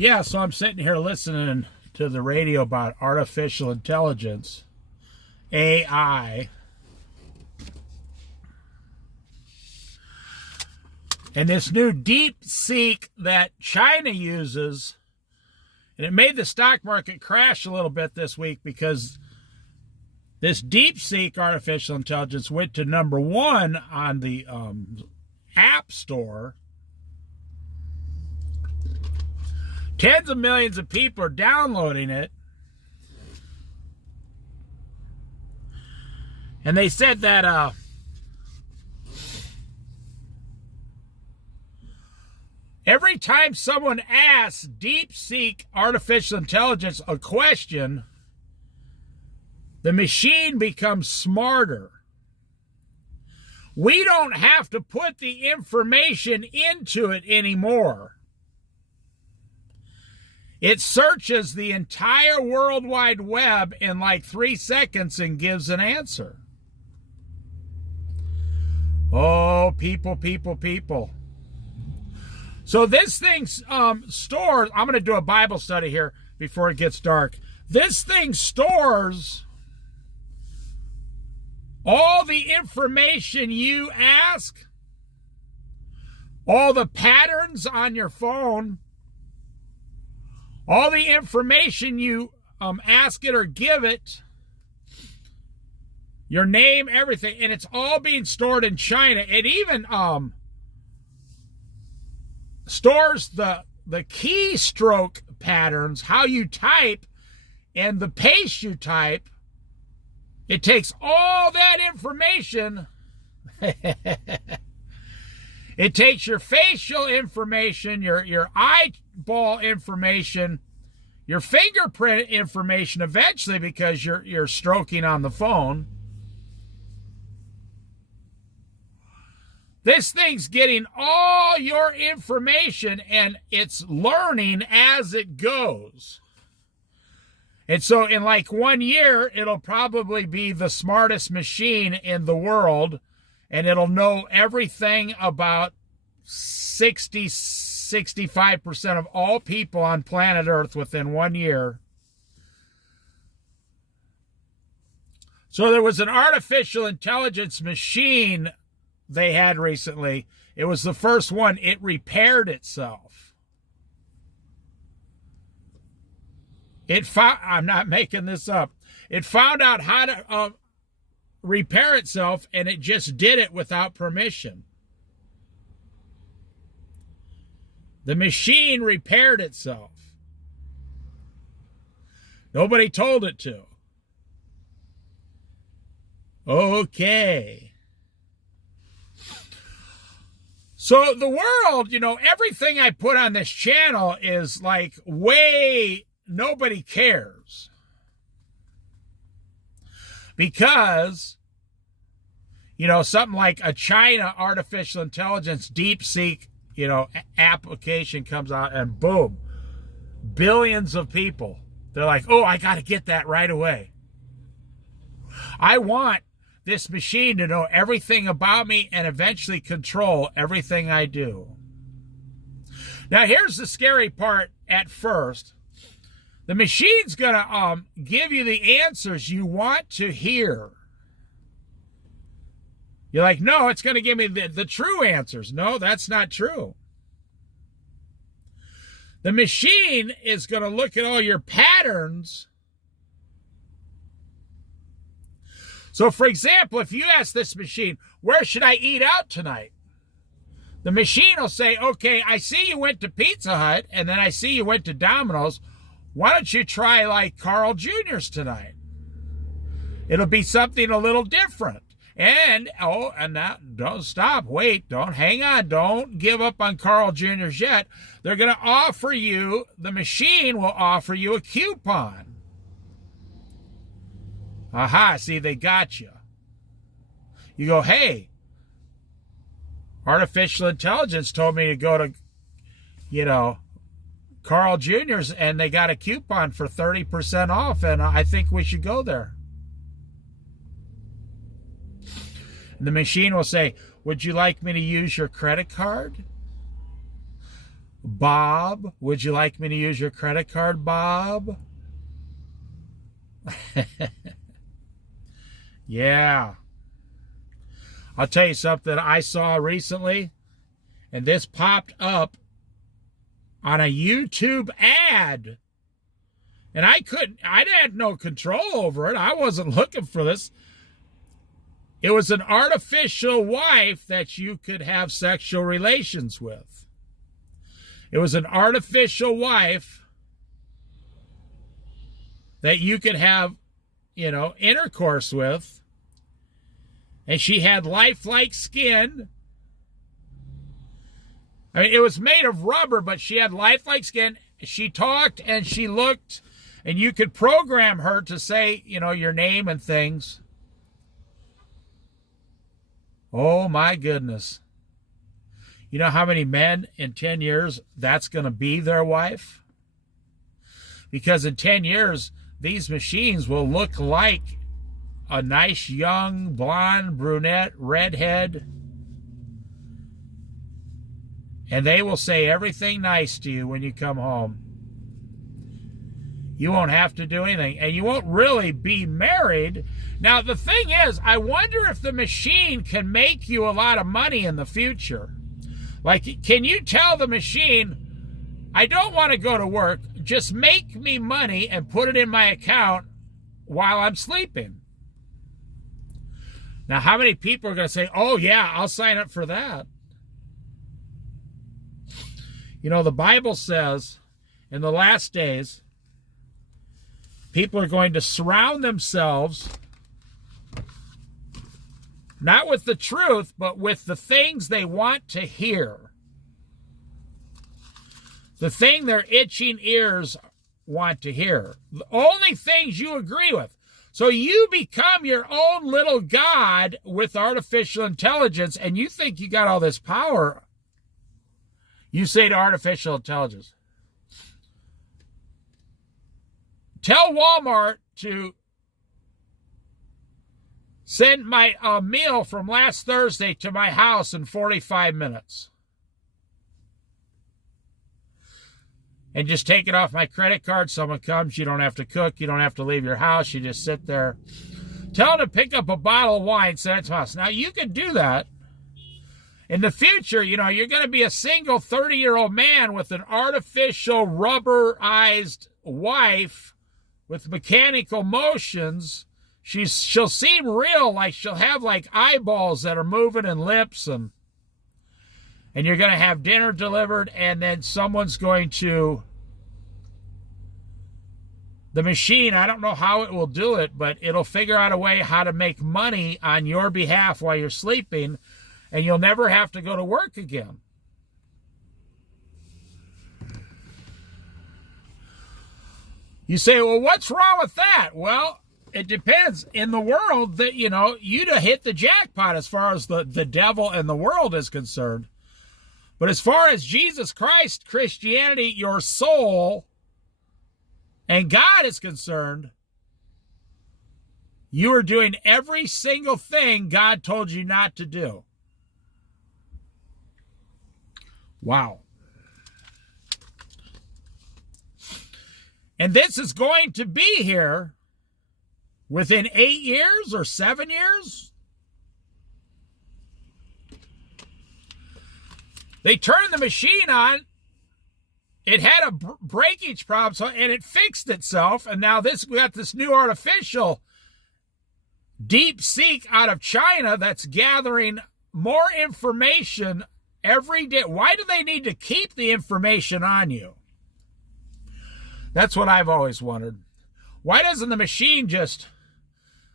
Yeah, so I'm sitting here listening to the radio about artificial intelligence, AI, and this new DeepSeek that China uses. And it made the stock market crash a little bit this week because this DeepSeek artificial intelligence went to #1 on the App Store. Tens of millions of people are downloading it. And they said that every time someone asks DeepSeek artificial intelligence a question, the machine becomes smarter. We don't have to put the information into it anymore. It searches the entire World Wide Web in like 3 seconds and gives an answer. Oh, people. So this thing stores, I'm going to do a Bible study here before it gets dark. This thing stores all the information you ask, all the patterns on your phone, all the information you ask it or give it, your name, everything, and it's all being stored in China. It even stores the keystroke patterns, how you type, and the pace you type. It takes all that information. It takes your facial information, your eyeball information, your fingerprint information eventually because you're stroking on the phone. This thing's getting all your information and it's learning as it goes. And so in like 1 year, it'll probably be the smartest machine in the world. And it'll know everything about 65% of all people on planet Earth within 1 year. So there was an artificial intelligence machine they had recently. It was the first one. It repaired itself. I'm not making this up. It found out how to repair itself, and it just did it without permission. The machine repaired itself. Nobody told it to. Okay. So the world, everything I put on this channel is like nobody cares. Because, something like a China artificial intelligence DeepSeek, application comes out and boom, billions of people. They're like, oh, I got to get that right away. I want this machine to know everything about me and eventually control everything I do. Now, here's the scary part at first. The machine's going to give you the answers you want to hear. You're like, no, it's going to give me the true answers. No, that's not true. The machine is going to look at all your patterns. So, for example, if you ask this machine, where should I eat out tonight? The machine will say, okay, I see you went to Pizza Hut, and then I see you went to Domino's. Why don't you try like Carl Jr.'s tonight? It'll be something a little different. And now, don't stop. Wait, don't hang on. Don't give up on Carl Jr.'s yet. They're going to offer you, the machine will offer you a coupon. Aha, see, they got you. You go, hey, artificial intelligence told me to go to, Carl Jr.'s, and they got a coupon for 30% off, and I think we should go there. And the machine will say, would you like me to use your credit card? Bob, would you like me to use your credit card, Bob? Yeah. I'll tell you something I saw recently, and this popped up on a YouTube ad. And I had no control over it. I wasn't looking for this. It was an artificial wife that you could have sexual relations with. It was an artificial wife that you could have, intercourse with. And she had lifelike skin. I mean, it was made of rubber, but she had lifelike skin. She talked and she looked, and you could program her to say, your name and things. Oh, my goodness. You know how many men in 10 years that's going to be their wife? Because in 10 years, these machines will look like a nice young blonde, brunette, redhead. And they will say everything nice to you when you come home. You won't have to do anything. And you won't really be married. Now, the thing is, I wonder if the machine can make you a lot of money in the future. Like, can you tell the machine, I don't want to go to work, just make me money and put it in my account while I'm sleeping? Now, how many people are going to say, oh, yeah, I'll sign up for that? The Bible says in the last days, people are going to surround themselves not with the truth, but with the things they want to hear. The thing their itching ears want to hear. The only things you agree with. So you become your own little God with artificial intelligence, and you think you got all this power. You say to artificial intelligence, tell Walmart to send my meal from last Thursday to my house in 45 minutes. And just take it off my credit card. Someone comes, you don't have to cook, you don't have to leave your house, you just sit there. Tell them to pick up a bottle of wine, send it to us. Now, you can do that. In the future, you're going to be a single 30-year-old man with an artificial rubberized wife with mechanical motions. She'll seem real, like she'll have like eyeballs that are moving and lips, and you're going to have dinner delivered, and then someone's going to, the machine, I don't know how it will do it, but it'll figure out a way how to make money on your behalf while you're sleeping, and you'll never have to go to work again. You say, well, what's wrong with that? Well, it depends. In the world, that you'd have hit the jackpot as far as the devil and the world is concerned. But as far as Jesus Christ, Christianity, your soul, and God is concerned, you are doing every single thing God told you not to do. Wow. And this is going to be here within 8 years or 7 years. They turned the machine on. It had a breakage problem, and it fixed itself. And now we got this new artificial DeepSeek out of China that's gathering more information every day. Why do they need to keep the information on you? That's what I've always wondered. Why doesn't the machine just,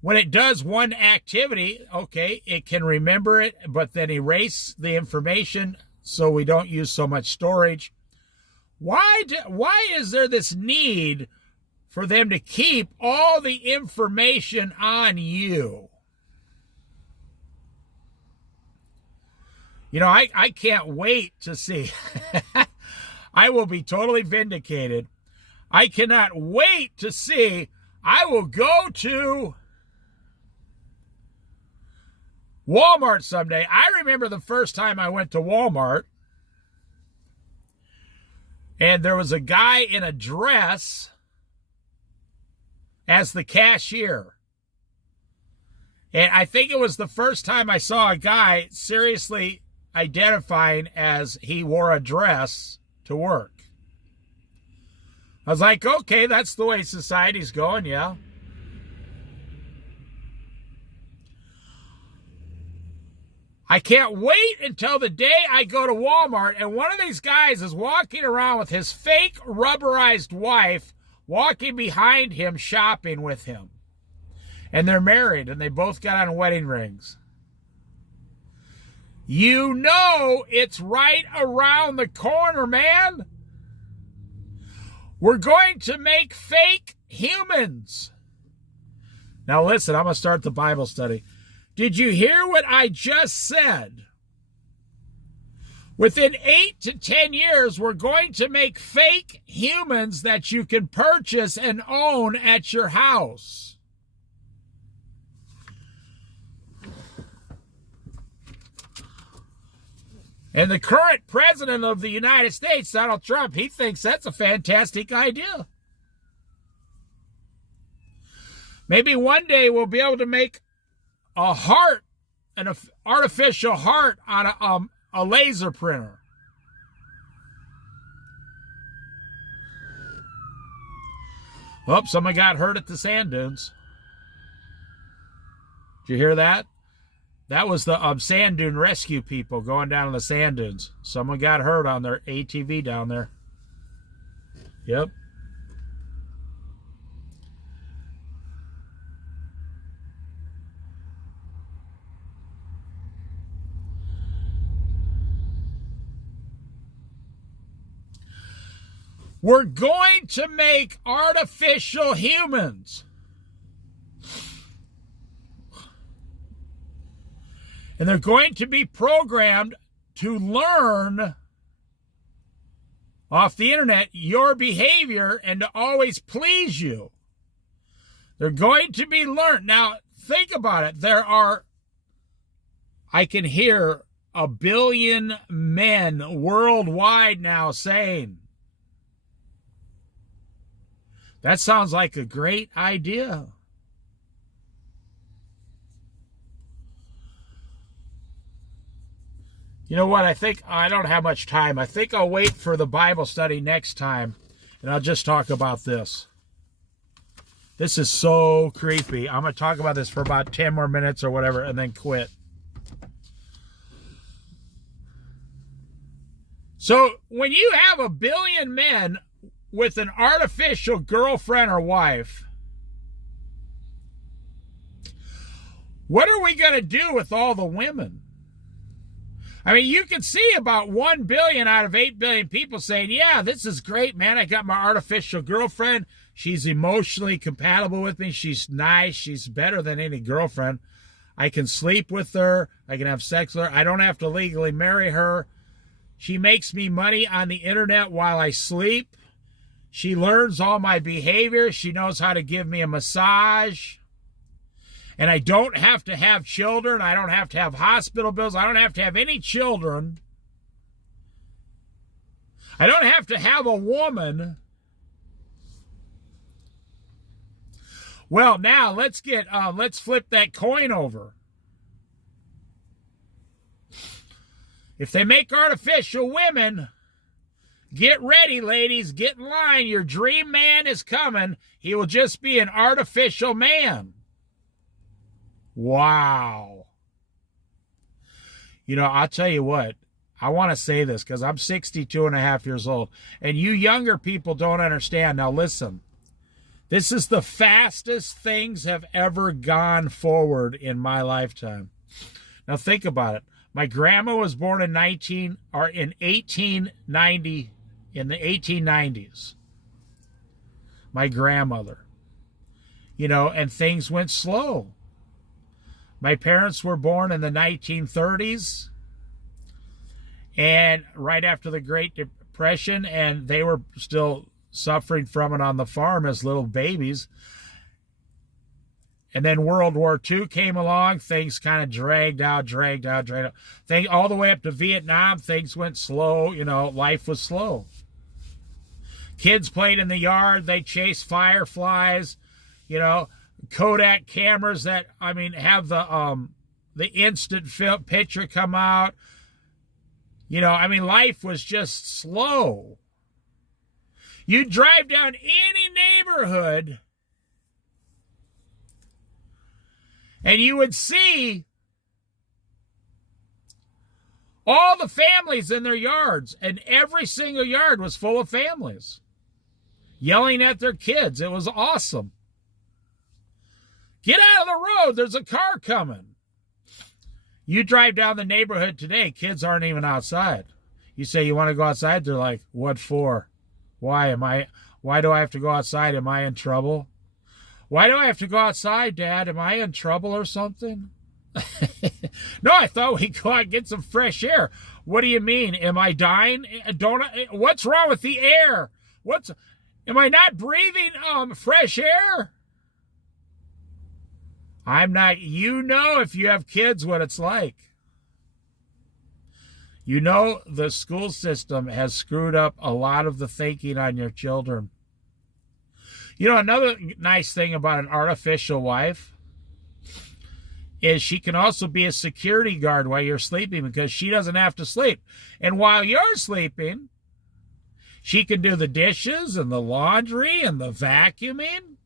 when it does one activity, okay, it can remember it, but then erase the information so we don't use so much storage? Why is there this need for them to keep all the information on you? I can't wait to see. I will be totally vindicated. I cannot wait to see. I will go to Walmart someday. I remember the first time I went to Walmart, And there was a guy in a dress as the cashier. And I think it was the first time I saw a guy seriously identifying as he wore a dress to work. I was like, okay, that's the way society's going, yeah. I can't wait until the day I go to Walmart and one of these guys is walking around with his fake rubberized wife walking behind him shopping with him. And they're married and they both got on wedding rings. You know it's right around the corner, man. We're going to make fake humans. Now listen, I'm going to start the Bible study. Did you hear what I just said? Within 8 to 10 years, we're going to make fake humans that you can purchase and own at your house. And the current president of the United States, Donald Trump, he thinks that's a fantastic idea. Maybe one day we'll be able to make a heart, an artificial heart on a laser printer. Oh, someone got hurt at the sand dunes. Did you hear that? That was the sand dune rescue people going down on the sand dunes. Someone got hurt on their ATV down there. Yep. We're going to make artificial humans. And they're going to be programmed to learn off the internet your behavior and to always please you. They're going to be learned. Now, think about it. I can hear 1 billion men worldwide now saying, that sounds like a great idea. You know what? I think I don't have much time. I think I'll wait for the Bible study next time, and I'll just talk about this. This is so creepy. I'm going to talk about this for about 10 more minutes or whatever, and then quit. So when you have 1 billion men with an artificial girlfriend or wife, what are we going to do with all the women? I mean, you can see about 1 billion out of 8 billion people saying, yeah, this is great, man. I got my artificial girlfriend. She's emotionally compatible with me. She's nice. She's better than any girlfriend. I can sleep with her. I can have sex with her. I don't have to legally marry her. She makes me money on the internet while I sleep. She learns all my behavior. She knows how to give me a massage. And I don't have to have children. I don't have to have hospital bills. I don't have to have any children. I don't have to have a woman. Well, now let's flip that coin over. If they make artificial women, get ready, ladies. Get in line. Your dream man is coming. He will just be an artificial man. Wow. You know, I'll tell you what. I want to say this because I'm 62 and a half years old. And you younger people don't understand. Now listen. This is the fastest things have ever gone forward in my lifetime. Now think about it. My grandma was born in 1890, in the 1890s. My grandmother. You know, and things went slow. My parents were born in the 1930s and right after the Great Depression, and they were still suffering from it on the farm as little babies. And then World War II came along. Things kind of dragged out. All the way up to Vietnam, things went slow. You know, life was slow. Kids played in the yard. They chased fireflies. You know, Kodak cameras that, I mean, have the instant film picture come out. You know, I mean, life was just slow. You drive down any neighborhood and you would see all the families in their yards, and every single yard was full of families yelling at their kids. It was awesome. Get out of the road, there's a car coming. You drive down the neighborhood today, kids aren't even outside. You say you want to go outside, they're like, what for? Why do I have to go outside? Am I in trouble? Why do I have to go outside, Dad? Am I in trouble or something? No, I thought we'd go out and get some fresh air. What do you mean? Am I dying? What's wrong with the air? Am I not breathing fresh air? I'm not. You know, if you have kids, what it's like. You know, the school system has screwed up a lot of the thinking on your children. You know, another nice thing about an artificial wife is she can also be a security guard while you're sleeping, because she doesn't have to sleep. And while you're sleeping, she can do the dishes and the laundry and the vacuuming.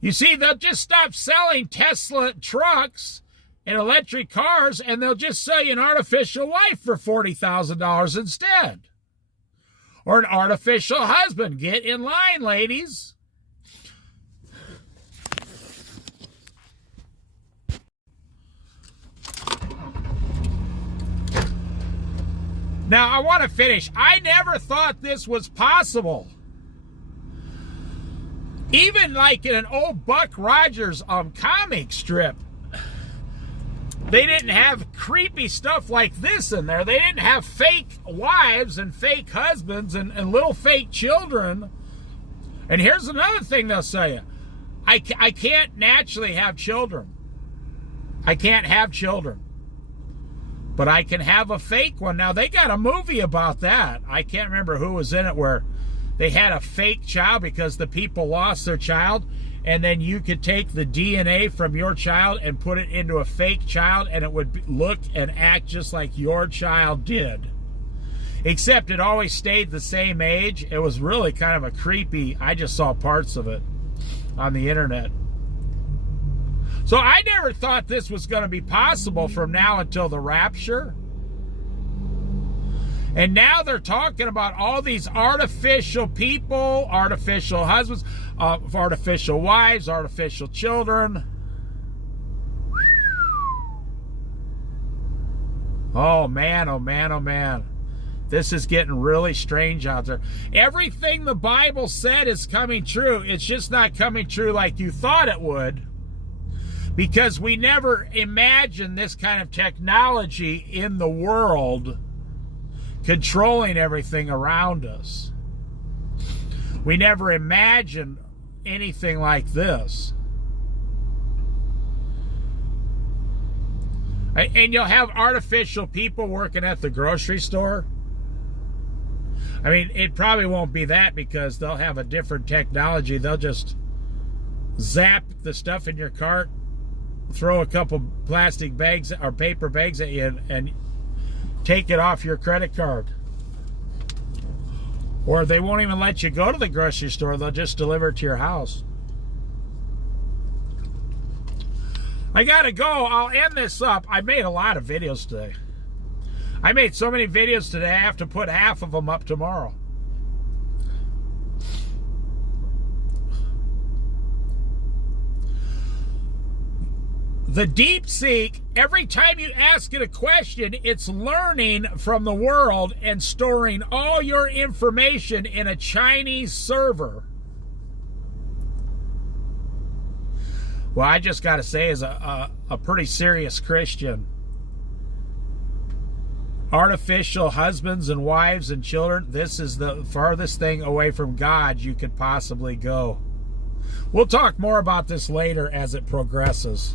You see, they'll just stop selling Tesla trucks and electric cars, and they'll just sell you an artificial wife for $40,000 instead. Or an artificial husband. Get in line, ladies. Now, I want to finish. I never thought this was possible. Even like in an old Buck Rogers comic strip, they didn't have creepy stuff like this in there. They didn't have fake wives and fake husbands and little fake children. And here's another thing they'll say you. I can't naturally have children. I can't have children. But I can have a fake one. Now, they got a movie about that. I can't remember who was in it, where they had a fake child because the people lost their child, and then you could take the DNA from your child and put it into a fake child, and it would look and act just like your child did. Except it always stayed the same age. It was really kind of a creepy, I just saw parts of it on the internet. So I never thought this was going to be possible from now until the rapture. And now they're talking about all these artificial people, artificial husbands, artificial wives, artificial children. Oh man, oh man, oh man. This is getting really strange out there. Everything the Bible said is coming true. It's just not coming true like you thought it would. Because we never imagined this kind of technology in the world controlling everything around us. We never imagined anything like this. And you'll have artificial people working at the grocery store. I mean, it probably won't be that, because they'll have a different technology. They'll just zap the stuff in your cart, throw a couple plastic bags or paper bags at you, and take it off your credit card. Or they won't even let you go to the grocery store. They'll just deliver it to your house. I gotta go. I'll end this up. I made a lot of videos today. I made so many videos today, I have to put half of them up tomorrow. The DeepSeek, every time you ask it a question, it's learning from the world and storing all your information in a Chinese server. Well, I just got to say, as a pretty serious Christian, artificial husbands and wives and children, this is the farthest thing away from God you could possibly go. We'll talk more about this later as it progresses.